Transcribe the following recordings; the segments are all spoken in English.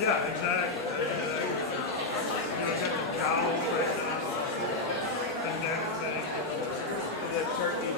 Yeah, exactly. You know, got the cows right now and everything. The turkey.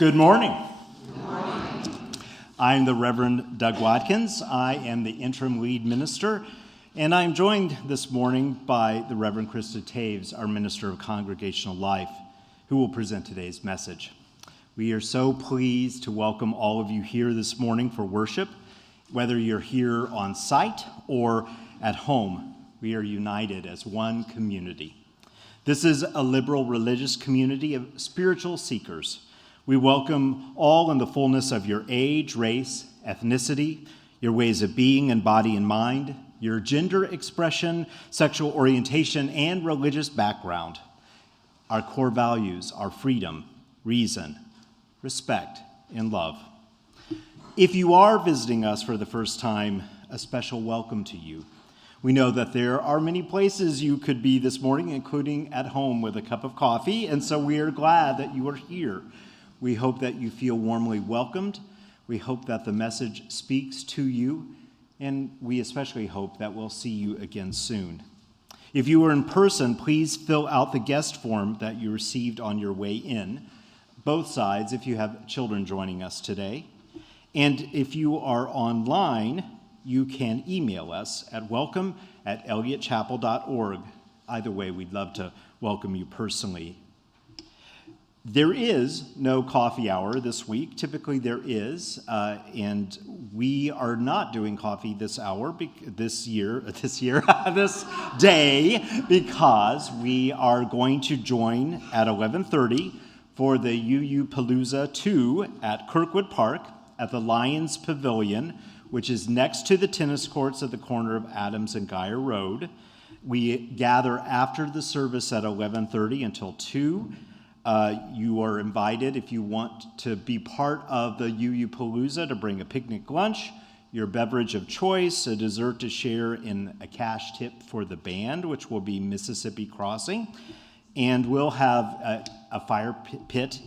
Good morning. I'm the Reverend Doug Watkins. I am the interim lead minister, and I'm joined this morning by the Reverend Krista Taves, our Minister of Congregational Life, who will present today's message. We are so pleased to welcome all of you here this morning for worship, whether you're here on site or at home. We are united as one community. This is a liberal religious community of spiritual seekers. We welcome all in the fullness of your age, race, ethnicity, your ways of being in body and mind, your gender expression, sexual orientation, and religious background. Our core values are freedom, reason, respect, and love. If you are visiting us for the first time, a special welcome to you. We know that there are many places you could be this morning, including at home with a cup of coffee, and so we are glad that you are here. We hope that you feel warmly welcomed. We hope that the message speaks to you, and we especially hope that we'll see you again soon. If you are in person, please fill out the guest form that you received on your way in, both sides if you have children joining us today. And if you are online, you can email us at welcome@eliotchapel.org. Either way, we'd love to welcome you personally. There is no coffee hour this week. Typically there is, and we are not doing coffee this day, because we are going to join at 11:30 for the UU Palooza 2 at Kirkwood Park at the Lions Pavilion, which is next to the tennis courts at the corner of Adams and Geyer Road. We gather after the service at 11:30 until 2. You are invited, if you want to be part of the UU Palooza, to bring a picnic lunch, your beverage of choice, a dessert to share, in a cash tip for the band, which will be Mississippi Crossing. And we'll have a fire pit,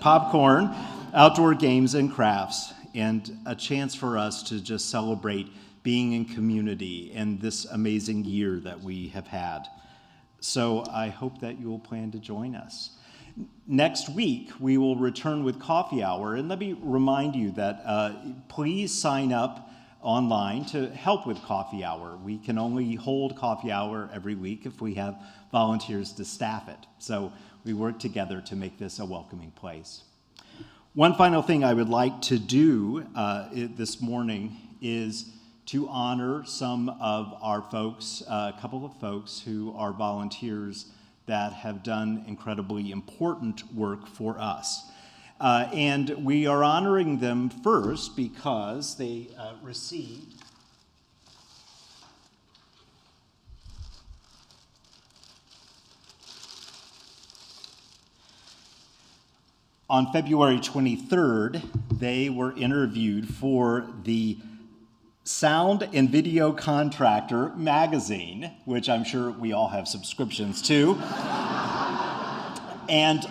popcorn, outdoor games and crafts, and a chance for us to just celebrate being in community and this amazing year that we have had. So I hope that you will plan to join us. Next week, we will return with coffee hour, and let me remind you that please sign up online to help with coffee hour. We can only hold coffee hour every week if we have volunteers to staff it. So we work together to make this a welcoming place. One final thing I would like to do this morning is to honor some of our folks, a couple of folks who are volunteers that have done incredibly important work for us. And we are honoring them first because they received on February 23rd, they were interviewed for the Sound and Video Contractor magazine, which I'm sure we all have subscriptions to. And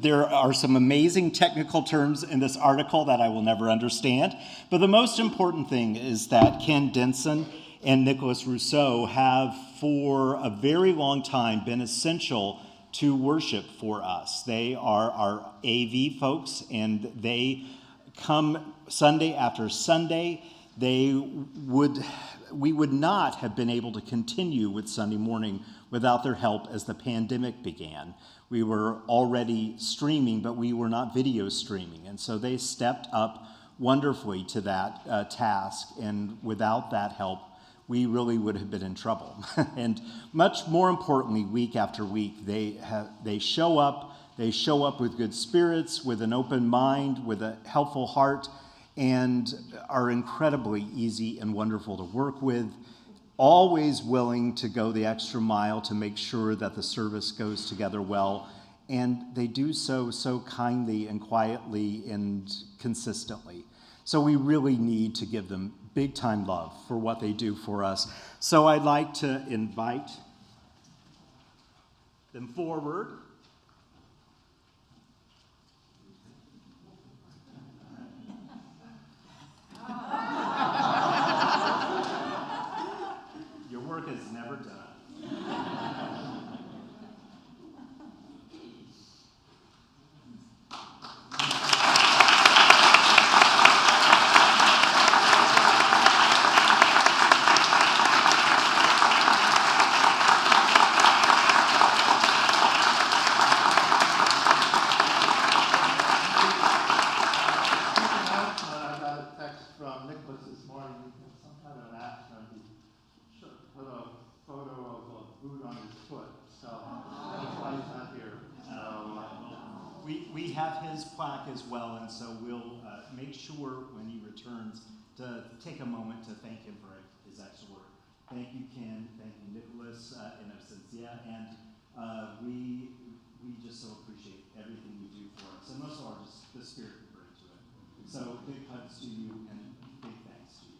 there are some amazing technical terms in this article that I will never understand. But the most important thing is that Ken Denson and Nicholas Rousseau have, for a very long time, been essential to worship for us. They are our AV folks, and they come Sunday after Sunday. We would not have been able to continue with Sunday morning without their help as the pandemic began. We were already streaming, but we were not video streaming. And so they stepped up wonderfully to that task. And without that help, we really would have been in trouble. And much more importantly, week after week, they show up. They show up with good spirits, with an open mind, with a helpful heart, and are incredibly easy and wonderful to work with, always willing to go the extra mile to make sure that the service goes together well, and they do so kindly and quietly and consistently. So we really need to give them big time love for what they do for us. So I'd like to invite them forward. Your work is never done. we have his plaque as well, and so we'll make sure when he returns to take a moment to thank him for his extra work. Thank you, Ken. Thank you, Nicholas, in absentia, and we just so appreciate everything you do for us, and most of all, just the spirit you bring to it. So big hugs to you and big thanks to you.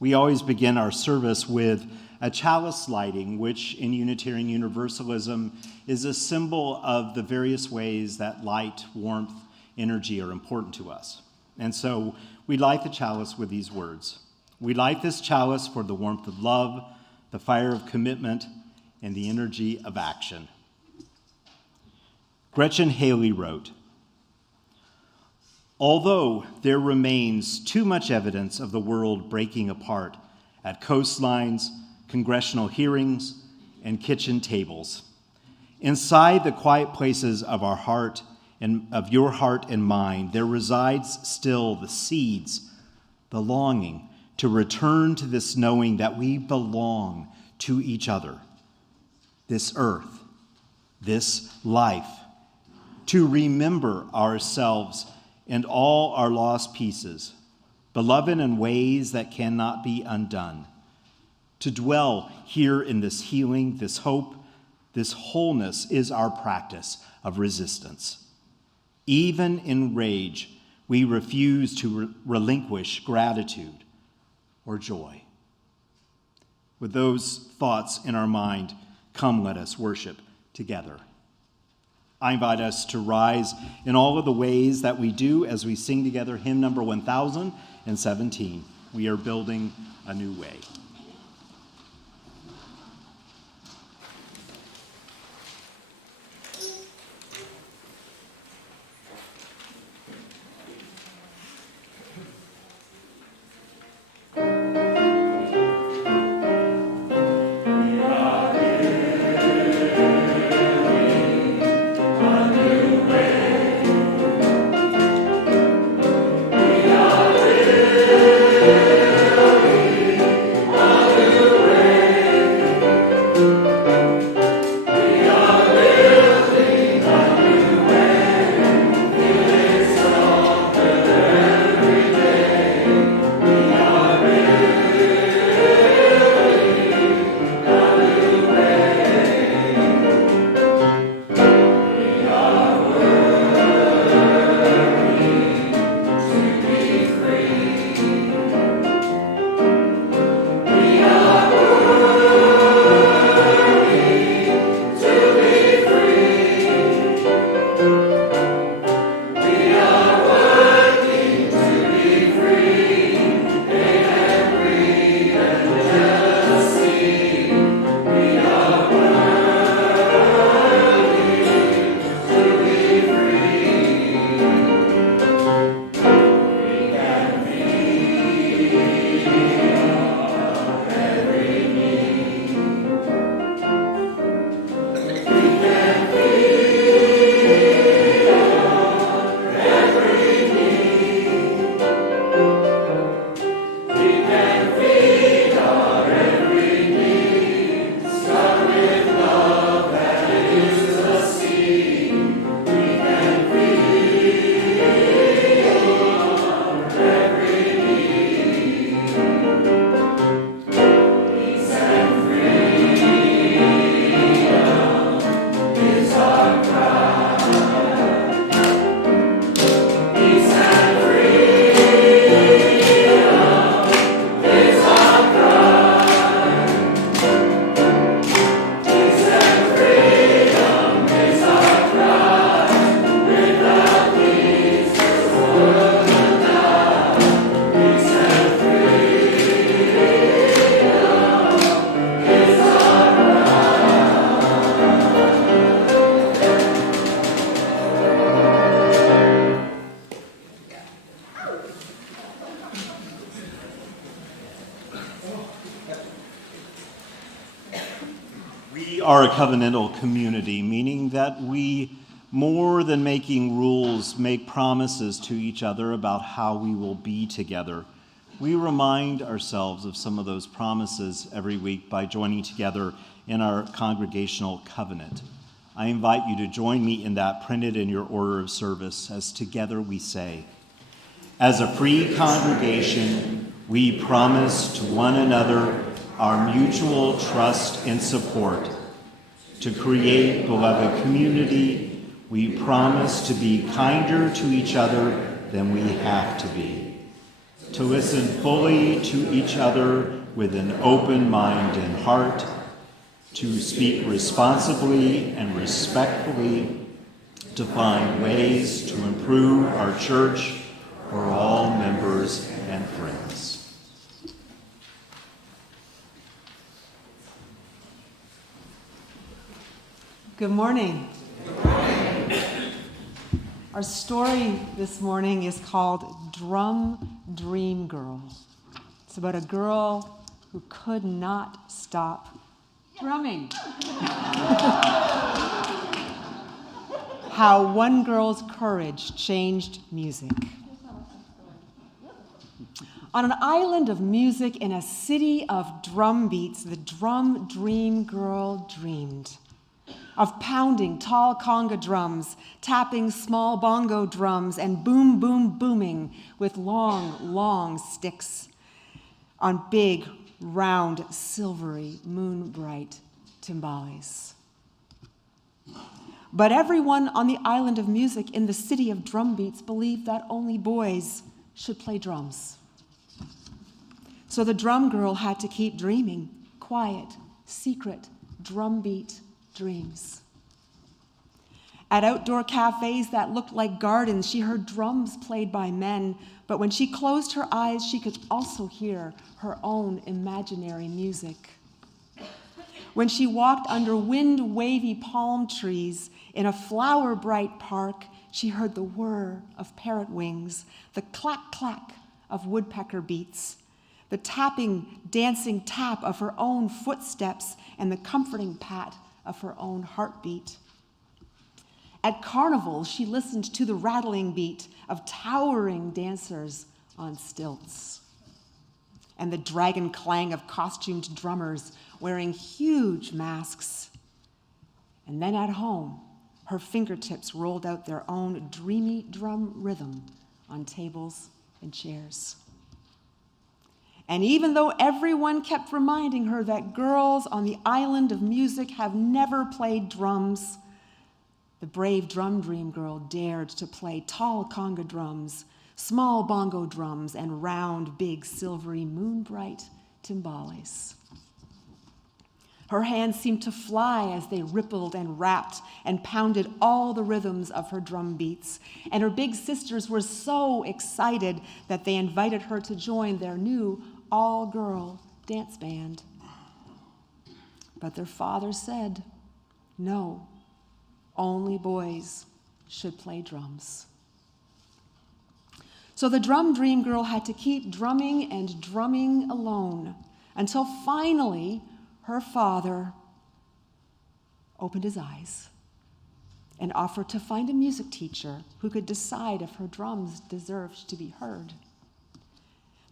We always begin our service with a chalice lighting, which in Unitarian Universalism is a symbol of the various ways that light, warmth, energy are important to us. And so we light the chalice with these words. We light this chalice for the warmth of love, the fire of commitment, and the energy of action. Gretchen Haley wrote, although there remains too much evidence of the world breaking apart at coastlines, congressional hearings, and kitchen tables, inside the quiet places of our heart and of your heart and mind, there resides still the seeds, the longing to return to this knowing that we belong to each other, this earth, this life, to remember ourselves and all our lost pieces, beloved in ways that cannot be undone, to dwell here in this healing, this hope, this wholeness is our practice of resistance. Even in rage, we refuse to relinquish gratitude or joy. With those thoughts in our mind, come let us worship together. I invite us to rise in all of the ways that we do as we sing together hymn number 1017. We are building a new way. We We are a covenantal community, meaning that we, more than making rules, make promises to each other about how we will be together. We remind ourselves of some of those promises every week by joining together in our congregational covenant. I invite you to join me in that printed in your order of service as together we say, as a free congregation, we promise to one another our mutual trust and support. To create beloved community, we promise to be kinder to each other than we have to be. To listen fully to each other with an open mind and heart. To speak responsibly and respectfully. To find ways to improve our church for all members and friends. Good morning. Our story this morning is called Drum Dream Girl. It's about a girl who could not stop drumming. How one girl's courage changed music. On an island of music in a city of drum beats, the drum dream girl dreamed of pounding tall conga drums, tapping small bongo drums, and boom, boom, booming with long, long sticks on big, round, silvery, moon-bright timbales. But everyone on the island of music in the city of drum beats believed that only boys should play drums. So the drum girl had to keep dreaming, quiet, secret, drum beat dreams. At outdoor cafes that looked like gardens, she heard drums played by men, but when she closed her eyes, she could also hear her own imaginary music. When she walked under wind-wavy palm trees in a flower-bright park, she heard the whir of parrot wings, the clack-clack of woodpecker beats, the tapping, dancing tap of her own footsteps, and the comforting pat of her own heartbeat. At carnivals, she listened to the rattling beat of towering dancers on stilts and the dragon clang of costumed drummers wearing huge masks. And then at home, her fingertips rolled out their own dreamy drum rhythm on tables and chairs. And even though everyone kept reminding her that girls on the island of music have never played drums, the brave drum dream girl dared to play tall conga drums, small bongo drums, and round, big, silvery, moon-bright timbales. Her hands seemed to fly as they rippled and rapped and pounded all the rhythms of her drum beats. And her big sisters were so excited that they invited her to join their new all-girl dance band. But their father said, no, only boys should play drums. So the drum dream girl had to keep drumming and drumming alone until finally her father opened his eyes and offered to find a music teacher who could decide if her drums deserved to be heard.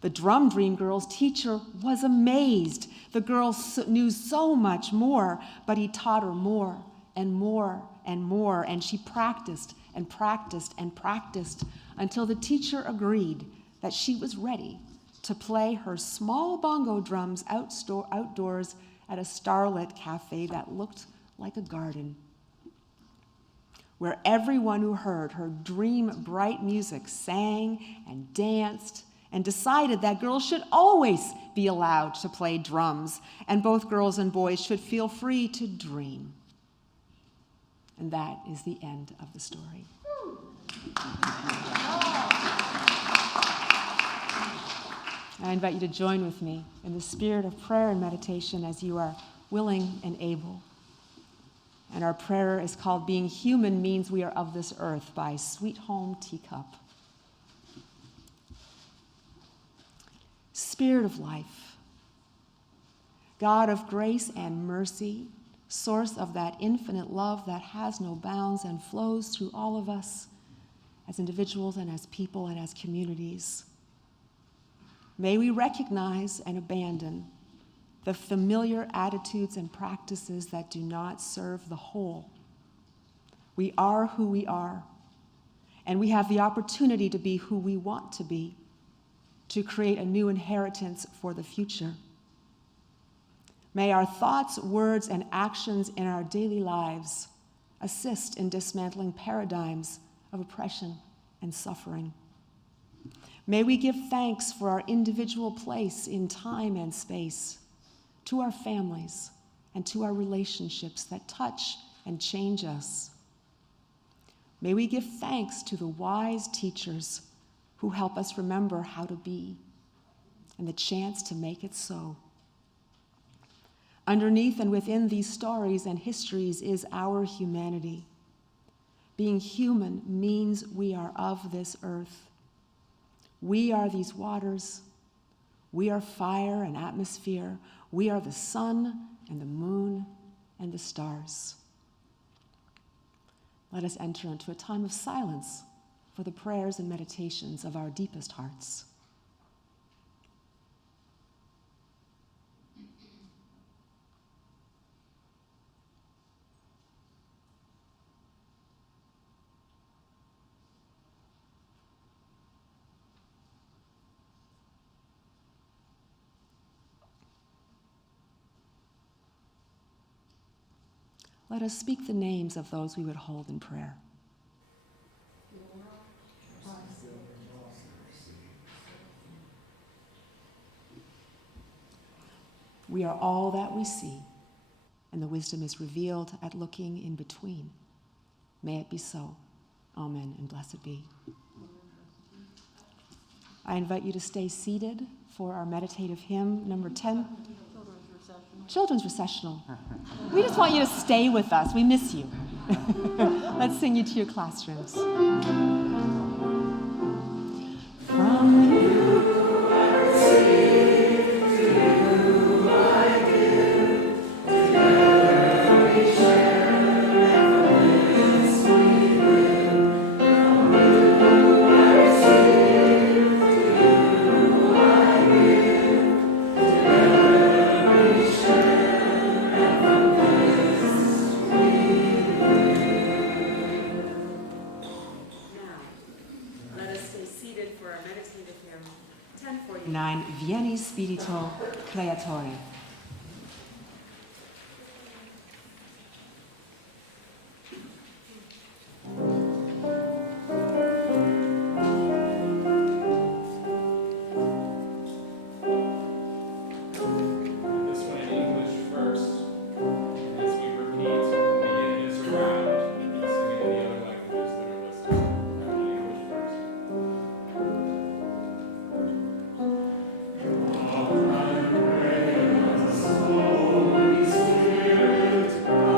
The drum dream girl's teacher was amazed. The girl knew so much more, but he taught her more and more and more, and she practiced and practiced and practiced until the teacher agreed that she was ready to play her small bongo drums outdoors at a starlit cafe that looked like a garden, where everyone who heard her dream bright music sang and danced and decided that girls should always be allowed to play drums, and both girls and boys should feel free to dream. And that is the end of the story. I invite you to join with me in the spirit of prayer and meditation as you are willing and able. And our prayer is called Being Human Means We Are of This Earth by Sweet Home Teacup. Spirit of life, God of grace and mercy, source of that infinite love that has no bounds and flows through all of us as individuals and as people and as communities. May we recognize and abandon the familiar attitudes and practices that do not serve the whole. We are who we are, and we have the opportunity to be who we want to be, to create a new inheritance for the future. May our thoughts, words, and actions in our daily lives assist in dismantling paradigms of oppression and suffering. May we give thanks for our individual place in time and space, to our families and to our relationships that touch and change us. May we give thanks to the wise teachers who help us remember how to be and the chance to make it so. Underneath and within these stories and histories is our humanity. Being human means we are of this earth. We are these waters. We are fire and atmosphere. We are the sun and the moon and the stars. Let us enter into a time of silence for the prayers and meditations of our deepest hearts. Let us speak the names of those we would hold in prayer. We are all that we see, and the wisdom is revealed at looking in between. May it be so. Amen, and blessed be. I invite you to stay seated for our meditative hymn, number 10. Children's Recessional. We just want you to stay with us. We miss you. Let's sing you to your classrooms. From you I receive, to you I give, together we share, and from this we live. From you I receive, to you I give, together we share, and from this we live. Now, let us stay seated for our meditative hymn, 1049, Vieni Spirito Creatore. This one in English first. As we repeat, begin this round, sing it in the other languages that are listed. In English first. Holy Spirit, come.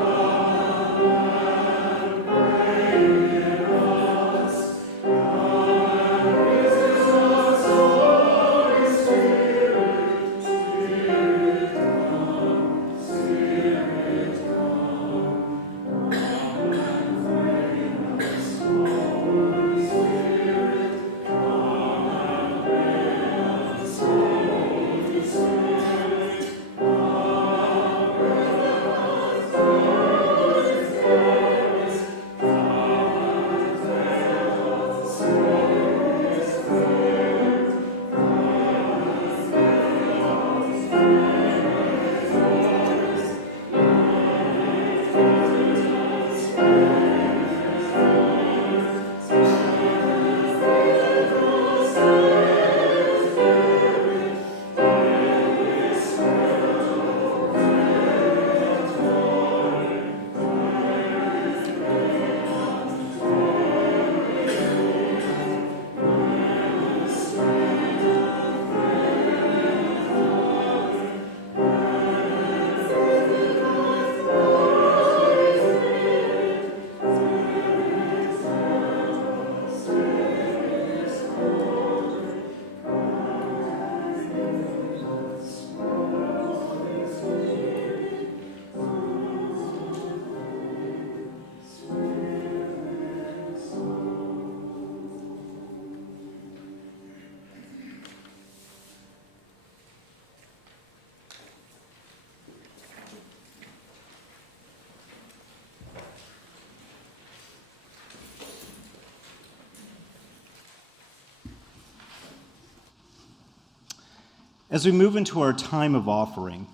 As we move into our time of offering,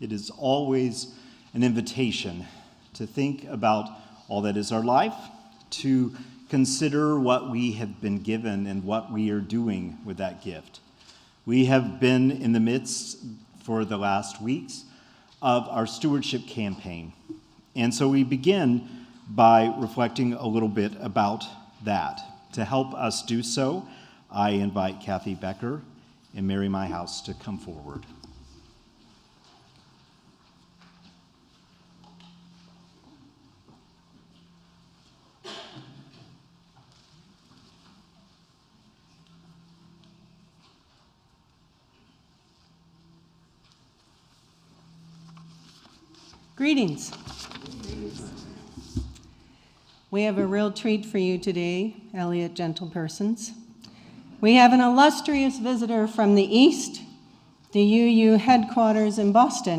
it is always an invitation to think about all that is our life, to consider what we have been given and what we are doing with that gift. We have been in the midst for the last weeks of our stewardship campaign. And so we begin by reflecting a little bit about that. To help us do so, I invite Kathy Becker and Mary Myhouse to come forward. Greetings. We have a real treat for you today, Eliot gentlepersons. We have an illustrious visitor from the East, the UU headquarters in Boston.